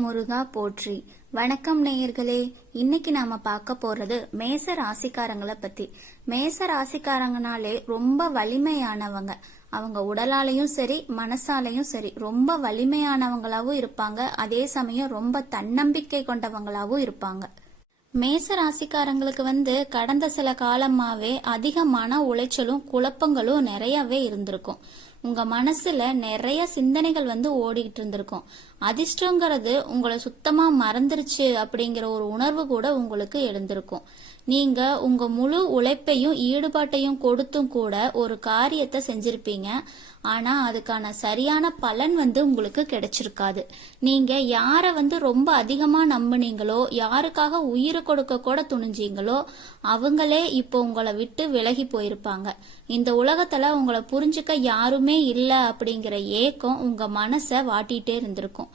முருகா போற்றி. வணக்கம் நேயர்களே. இன்னைக்கு நாம பார்க்க போறது மேச ராசிக்காரங்களை பத்தி. மேச ராசிக்காரங்கனாலே ரொம்ப வலிமையானவங்க. அவங்க உடலாலையும் சரி மனசாலையும் சரி ரொம்ப வலிமையானவங்களாவும் இருப்பாங்க. அதே சமயம் ரொம்ப தன்னம்பிக்கை கொண்டவங்களாவும் இருப்பாங்க. மேச ராசிக்காரங்களுக்கு கடந்த சில காலமாவே அதிக மன உளைச்சலும் குழப்பங்களும் நிறையவே இருந்திருக்கும். உங்க மனசுல நிறைய சிந்தனைகள் ஓடிக்கிட்டு இருந்திருக்கும். அதிர்ஷ்டங்கிறது உங்களை சுத்தமா மறந்துருச்சு அப்படிங்கிற ஒரு உணர்வு கூட உங்களுக்கு எழுந்திருக்கும். நீங்க உங்க முழு உழைப்பையும் ஈடுபாட்டையும் கொடுத்தும் கூட ஒரு காரியத்தை செஞ்சிருப்பீங்க. ஆனா அதுக்கான சரியான பலன் உங்களுக்கு கிடைச்சிருக்காது. நீங்க யார ரொம்ப அதிகமா நம்புனீங்களோ, யாருக்காக உயிரை கொடுக்க கூட துணிஞ்சீங்களோ அவங்களே இப்போ உங்களை விட்டு விலகி போயிருப்பாங்க. இந்த உலகத்துல உங்களை புரிஞ்சுக்க யாருமே இல்லை அப்படிங்கிற ஏக்கம் உங்க மனசை வாட்டிட்டே இருந்திருக்கும்.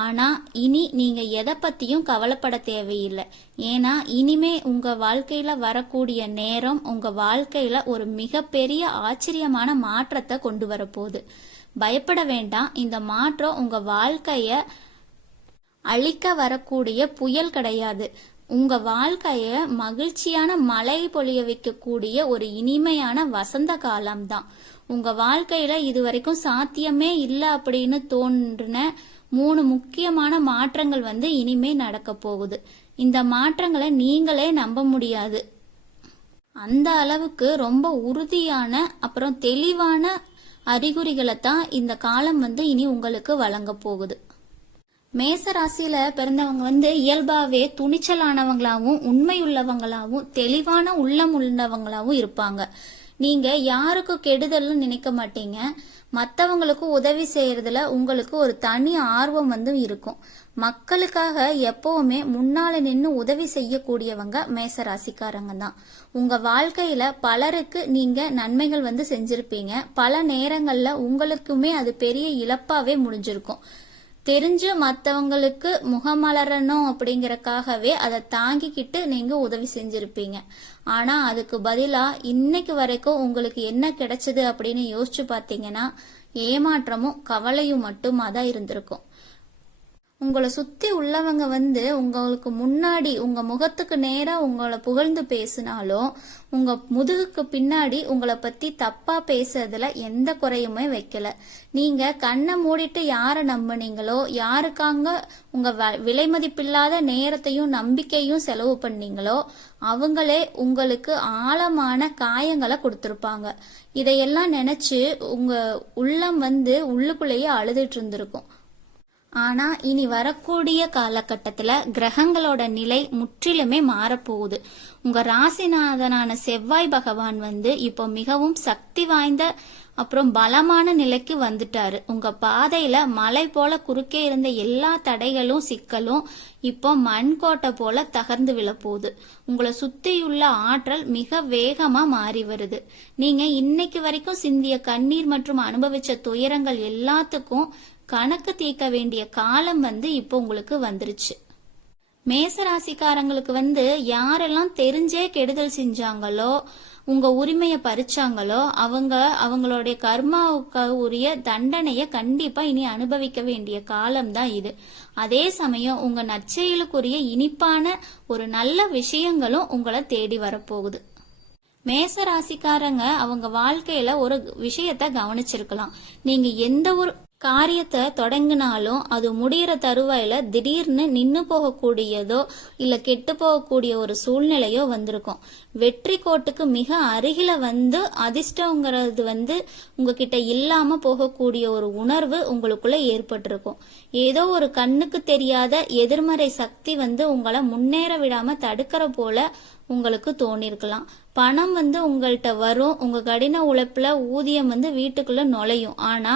ஆனா இனி நீங்க எதை பத்தியும் கவலைப்பட தேவையில்லை. ஏன்னா இனிமே உங்க வாழ்க்கையில வரக்கூடிய நேரம் உங்க வாழ்க்கையில ஒரு மிகப்பெரிய ஆச்சரியமான மாற்றத்தை கொண்டு வரப்போகுது. பயப்பட வேண்டாம். இந்த மாற்றம் உங்க வாழ்க்கைய அழிக்க வரக்கூடிய புயல் கிடையாது. உங்க வாழ்க்கைய மகிழ்ச்சியான மழை பொழிய வைக்கக்கூடிய ஒரு இனிமையான வசந்த காலம்தான். உங்க வாழ்க்கையில இதுவரைக்கும் சாத்தியமே இல்லை அப்படின்னு தோன்றின 3 முக்கியமான மாற்றங்கள் இனிமே நடக்க போகுது. இந்த மாற்றங்களை நீங்களே நம்ப முடியாது. அந்த அளவுக்கு ரொம்ப உறுதியான அப்புறம் தெளிவான அறிகுறிகளை தான் இந்த காலம் இனி உங்களுக்கு வழங்க போகுது. மேச ராசியில பிறந்தவங்க இயல்பாவே துணிச்சலானவங்களாவும் உண்மையுள்ளவங்களாவும் தெளிவான உள்ளம் உள்ளவங்களாவும் இருப்பாங்க. நீங்க யாருக்கும் கெடுதல்னு நினைக்க மாட்டீங்க. மற்றவங்களுக்கு உதவி செய்யறதுல உங்களுக்கு ஒரு தனி ஆர்வம் இருக்கும். மக்களுக்காக எப்பவுமே முன்னால நின்று உதவி செய்யக்கூடியவங்க மேச ராசிக்காரங்க தான். உங்க வாழ்க்கையில பலருக்கு நீங்க நன்மைகள் செஞ்சிருப்பீங்க. பல நேரங்கள்ல உங்களுக்குமே அது பெரிய இழப்பாவே முடிஞ்சிருக்கும். தெரிஞ்சு மற்றவங்களுக்கு முகமலரணும் அப்படிங்கறக்காகவே அதை தாங்கிக்கிட்டு நீங்க உதவி செஞ்சிருப்பீங்க. ஆனா அதுக்கு பதிலா இன்னைக்கு வரைக்கும் உங்களுக்கு என்ன கிடைச்சது அப்படின்னு யோசிச்சு பாத்தீங்கன்னா ஏமாற்றமும் கவலையும் மட்டுமா தான் இருந்திருக்கும். உங்களை சுத்தி உள்ளவங்க உங்களுக்கு முன்னாடி உங்க முகத்துக்கு நேரா உங்களை புகழ்ந்து பேசினாலும் உங்க முதுகுக்கு பின்னாடி உங்களை பத்தி தப்பா பேசுறதுல எந்த குறையுமே வைக்கல. நீங்க கண்ணை மூடிட்டு யாரை நம்பினீங்களோ, யாருக்காங்க உங்க விலை மதிப்பில்லாத நேரத்தையும் நம்பிக்கையும் செலவு பண்ணீங்களோ அவங்களே உங்களுக்கு ஆழமான காயங்களை கொடுத்திருப்பாங்க. இதையெல்லாம் நினைச்சு உங்க உள்ளம் உள்ளுக்குள்ளேயே அழுதுட்டு இருந்திருக்கும். ஆனா இனி வரக்கூடிய காலகட்டத்துல கிரகங்களோட நிலை முற்றிலுமே மாறப்போகுது. உங்க ராசிநாதனான செவ்வாய் பகவான் இப்போ மிகவும் சக்தி வாய்ந்த அப்புறம் பலமான நிலைக்கு வந்துட்டாரு. உங்க பாதையில மலை போல குறுக்கே இருந்த எல்லா தடைகளும் சிக்கலும் இப்போ மண்கோட்டை போல தகர்ந்து விழப்போகுது. உங்களை சுத்தியுள்ள ஆற்றல் மிக வேகமா மாறி வருது. நீங்க இன்னைக்கு வரைக்கும் சிந்திய கண்ணீர் மற்றும் அனுபவிச்ச துயரங்கள் எல்லாத்துக்கும் கணக்கு தீர்க்க வேண்டிய காலம் இப்போ உங்களுக்கு வந்துருச்சு. மேசராசிக்காரங்களுக்கு யாரெல்லாம் தெரிஞ்சே கெடுதல் செஞ்சாங்களோ, உங்க உரிமைய பறிச்சாங்களோ அவங்களுடைய கர்மாவுக்கு உரிய தண்டனைய கண்டிப்பா இனி அனுபவிக்க வேண்டிய காலம் தான் இது. அதே சமயம் உங்க நற்செயலுக்குரிய இனிப்பான ஒரு நல்ல விஷயங்களும் உங்களை தேடி வரப்போகுது. மேச ராசிக்காரங்க அவங்க வாழ்க்கையில ஒரு விஷயத்த கவனிச்சிருக்கலாம். நீங்க எந்த ஒரு காரியத்தை தொடங்கினாலும் அது முடிகிற தருவாயில திடீர்னு நின்னு போகக்கூடியதோ இல்ல கெட்டு போகக்கூடிய ஒரு சூழ்நிலையோ வந்திருக்கும். வெற்றி கோட்டுக்கு மிக அருகில அதிர்ஷ்டங்கிறது உங்ககிட்ட இல்லாம போகக்கூடிய ஒரு உணர்வு உங்களுக்குள்ள ஏற்பட்டிருக்கும். ஏதோ ஒரு கண்ணுக்கு தெரியாத எதிர்மறை சக்தி உங்களை முன்னேற விடாம தடுக்கிற போல உங்களுக்கு தோணிருக்கலாம். பணம் உங்கள்கிட்ட வரும். உங்க கடின உழைப்புல ஊதியம் வீட்டுக்குள்ள நுழையும். ஆனா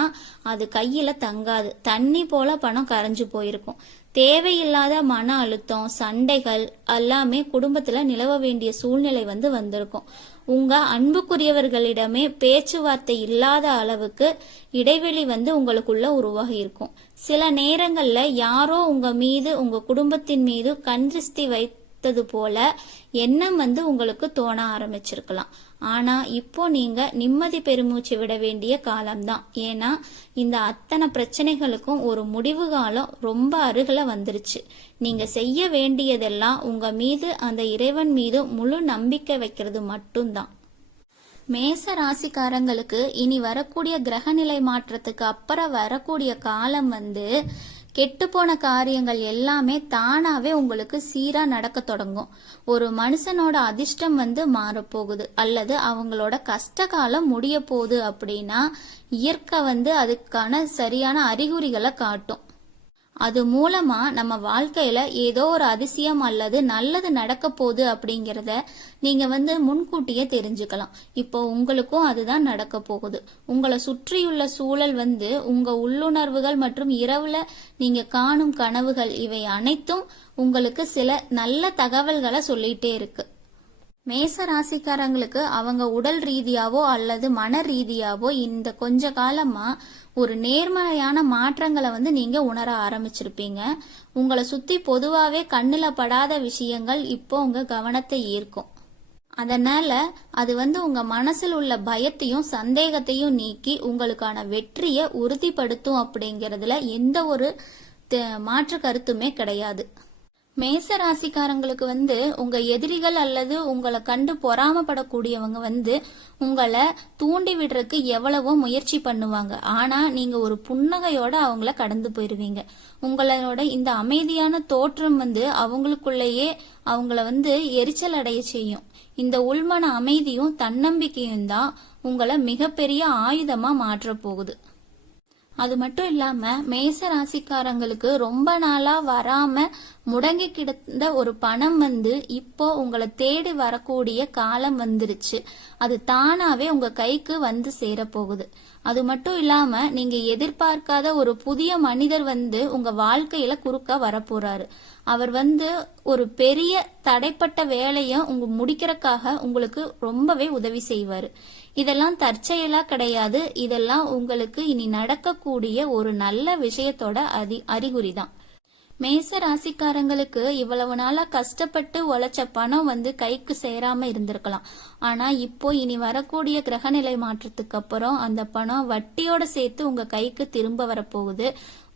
அது கையில தங்காது. தண்ணி போல பணம் கரைஞ்சு போயிருக்கும். தேவையில்லாத மன அழுத்தம் சண்டைகள் எல்லாமே குடும்பத்துல நிலவ வேண்டிய சூழ்நிலை வந்திருக்கும். உங்க அன்புக்குரியவர்களிடமே பேச்சுவார்த்தை இல்லாத அளவுக்கு இடைவெளி உங்களுக்குள்ள உருவாகி இருக்கும். சில நேரங்கள்ல யாரோ உங்க மீது உங்க குடும்பத்தின் மீது கண் திருஷ்டி போல எண்ணம் உங்களுக்கு தோண ஆரம்பிச்சிருக்கலாம். ஆனா இப்போ நீங்க நிம்மதி பெருமூச்சு விட வேண்டிய காலம்தான். ஏன்னா இந்த அத்தனை பிரச்சனைகளுக்கும் ஒரு முடிவு காலம் ரொம்ப அருகில வந்துருச்சு. நீங்க செய்ய வேண்டியதெல்லாம் உங்க மீது, அந்த இறைவன் மீது முழு நம்பிக்கை வைக்கிறது மட்டும்தான். மேச ராசிக்காரங்களுக்கு இனி வரக்கூடிய கிரகநிலை மாற்றத்துக்கு அப்புறம் வரக்கூடிய காலம் கெட்டுப்போன காரியங்கள் எல்லாமே தானாவே உங்களுக்கு சீரா நடக்க தொடங்கும். ஒரு மனுஷனோட அதிர்ஷ்டம் மாறப்போகுது, அல்லது அவங்களோட கஷ்ட காலம் முடிய போகுது அப்படின்னா இயற்கை அதுக்கான சரியான அறிகுறிகளை காட்டும். அது மூலமா நம்ம வாழ்க்கையில ஏதோ ஒரு அதிசயம் அல்லது நல்லது நடக்க போகுது அப்படிங்கறத நீங்க முன்கூட்டியே தெரிஞ்சுக்கலாம். இப்போ உங்களுக்கும் அதுதான் நடக்க போகுது. உங்களை சுற்றியுள்ள சூழல் உங்க உள்ளுணர்வுகள் மற்றும் இரவுல நீங்க காணும் கனவுகள் இவை அனைத்தும் உங்களுக்கு சில நல்ல தகவல்களை சொல்லிட்டே இருக்கு. மேச ராசிக்காரங்களுக்கு அவங்க உடல் ரீதியாவோ அல்லது மன ரீதியாவோ இந்த கொஞ்ச காலமா ஒரு நேர்மறையான மாற்றங்களை நீங்க உணர ஆரம்பிச்சிருப்பீங்க. உங்களை சுத்தி பொதுவாவே கண்ணுல படாத விஷயங்கள் இப்போ உங்க கவனத்தை ஈர்க்கும். அதனால அது உங்க மனசில் உள்ள பயத்தையும் சந்தேகத்தையும் நீக்கி உங்களுக்கான வெற்றியை உறுதிப்படுத்தும் அப்படிங்கறதுல எந்த ஒரு மாற்று கருத்துமே கிடையாது. மேச ராசிக்காரங்களுக்கு உங்க எதிரிகள் அல்லது உங்களை கண்டு பொறாமப்படக்கூடியவங்க உங்களை தூண்டி விடுறதுக்கு எவ்வளவோ முயற்சி பண்ணுவாங்க. ஆனா நீங்க ஒரு புன்னகையோட அவங்கள கடந்து போயிருவீங்க. உங்களோட இந்த அமைதியான தோற்றம் அவங்களுக்குள்ளேயே அவங்கள எரிச்சல் அடைய செய்யும். இந்த உள்மன அமைதியும் தன்னம்பிக்கையும் தான் உங்களை மிகப்பெரிய ஆயுதமா மாற்ற போகுது. அது மட்டும் இல்லாம மேச ராசிக்காரங்களுக்கு ரொம்ப நாளா வராம முடங்கி கிடந்த ஒரு பணம் இப்போ உங்களை தேடி வரக்கூடிய காலம் வந்துருச்சு. அது தானாவே உங்க கைக்கு சேர போகுது. அது மட்டும் இல்லாம நீங்க எதிர்பார்க்காத ஒரு புதிய மனிதர் உங்க வாழ்க்கையில குறுக்க வரப்போறாரு. அவர் ஒரு பெரிய தடைப்பட்ட வேலைய முடிக்கிறதுக்காக உங்களுக்கு ரொம்பவே உதவி செய்வாரு. இதெல்லாம் தற்செயலா கிடையாது. இதெல்லாம் உங்களுக்கு இனி நடக்கக்கூடிய ஒரு நல்ல விஷயத்தோட அறிகுறிதான். மேச ராசிக்காரங்களுக்கு இவ்வளவு நாளா கஷ்டப்பட்டு உழைச்ச பணம் கைக்கு சேராம இருந்திருக்கலாம். ஆனா இப்போ இனி வரக்கூடிய கிரகநிலை மாற்றத்துக்கு அப்புறம் அந்த பணம் வட்டியோட சேர்த்து உங்க கைக்கு திரும்ப வரப்போகுது.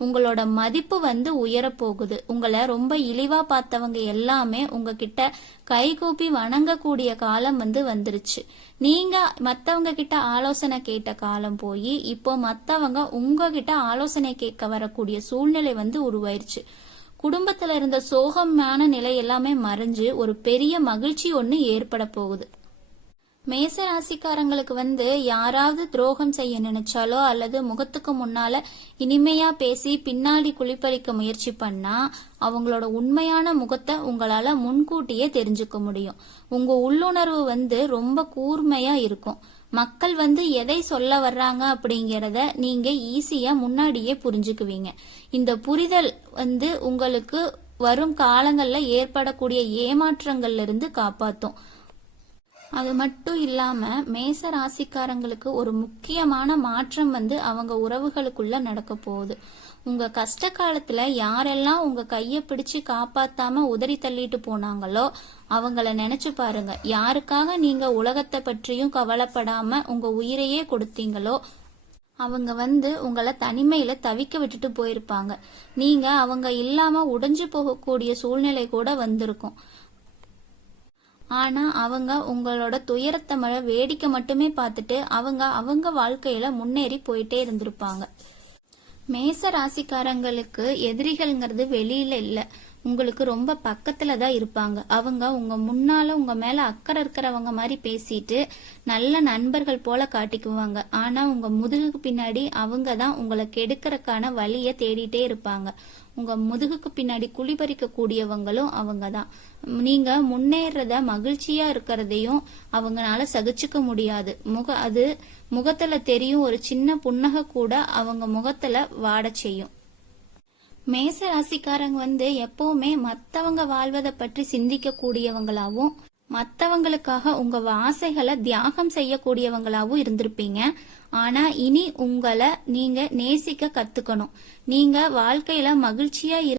உங்களோட மதிப்பு உயரப்போகுது. உங்களை ரொம்ப இழிவா பார்த்தவங்க எல்லாமே உங்ககிட்ட கைகூப்பி வணங்கக்கூடிய காலம் வந்துருச்சு. நீங்க மத்தவங்க கிட்ட ஆலோசனை கேட்ட காலம் போய் இப்போ மத்தவங்க உங்ககிட்ட ஆலோசனை கேட்க வரக்கூடிய சூழ்நிலை உருவாயிருச்சு. குடும்பத்துல இருந்த சோகமான நிலை எல்லாமே மறைஞ்சு ஒரு பெரிய மகிழ்ச்சி ஒண்ணு ஏற்பட போகுது. மேச ராசிக்காரங்களுக்கு யாராவது துரோகம் செய்ய நினைச்சாலோ அல்லது முகத்துக்கு முன்னால இனிமையா பேசி பின்னாடி குளிப்பறிக்க முயற்சி பண்ணா அவங்களோட உண்மையான முகத்தை உங்களால முன்கூட்டியே தெரிஞ்சுக்க முடியும். உங்க உள்ளுணர்வு ரொம்ப கூர்மையா இருக்கும். மக்கள் எதை சொல்ல வர்றாங்க அப்படிங்கறத நீங்க ஈஸியா முன்னாடியே புரிஞ்சுக்குவீங்க. இந்த புரிதல் உங்களுக்கு வரும் காலங்கள்ல ஏற்படக்கூடிய ஏமாற்றங்கள்ல இருந்து காப்பாத்தும். அது மட்டும் இல்லாம மேச ராசிக்காரங்களுக்கு ஒரு முக்கியமான மாற்றம் அவங்க உறவுகளுக்குள்ள நடக்க போகுது. உங்க கஷ்ட காலத்துல யாரெல்லாம் உங்க கைய பிடிச்சு காப்பாத்தாம உதறி தள்ளிட்டு போனாங்களோ அவங்கள நினைச்சு பாருங்க. யாருக்காக நீங்க உலகத்தை பற்றியும் கவலைப்படாம உங்க உயிரையே கொடுத்தீங்களோ அவங்க உங்களை தனிமையில தவிக்க விட்டுட்டு போயிருப்பாங்க. நீங்க அவங்க இல்லாம உடைஞ்சு போகக்கூடிய சூழ்நிலை கூட வந்திருக்கும். ஆனா அவங்க உங்களோட துயரத்தை வேடிக்கை மட்டுமே பார்த்துட்டு அவங்க வாழ்க்கையில முன்னேறி போயிட்டே இருந்திருப்பாங்க. மேச ராசிக்காரங்களுக்கு எதிரிகள்ங்கிறது வெளியில இல்ல, உங்களுக்கு ரொம்ப பக்கத்துலதான் இருப்பாங்க. அவங்க உங்க முன்னால உங்க மேல அக்கறை இருக்கிறவங்க மாதிரி பேசிட்டு நல்ல நண்பர்கள் போல காட்டிக்குவாங்க. ஆனா உங்க முதுகுக்கு பின்னாடி அவங்க தான் உங்களை கெடுக்கறதுக்கான வழிய தேடிட்டே இருப்பாங்க. உங்க முதுகுக்கு பின்னாடி குளிபறிக்க கூடியவங்களும் அவங்க தான். நீங்க முன்னேறத மகிழ்ச்சியா இருக்கிறதையும் அவங்களால சகிச்சுக்க முடியாது. முகத்துல தெரியும் ஒரு சின்ன புன்னகை கூட அவங்க முகத்துல வாட செய்யும். மேச ராசிக்காரங்க எப்பவுமே மத்தவங்க வாழ்வதை பற்றி சிந்திக்க கூடியவங்களாவும் மத்தவங்களுக்காக உங்க ஆசைகளை தியாகம் செய்யக்கூடியவங்களாவும் இருந்திருப்பீங்க. ஆனா இனி உங்களை நீங்க நேசிக்க கத்துக்கணும். நீங்க வாழ்க்கையில மகிழ்ச்சியா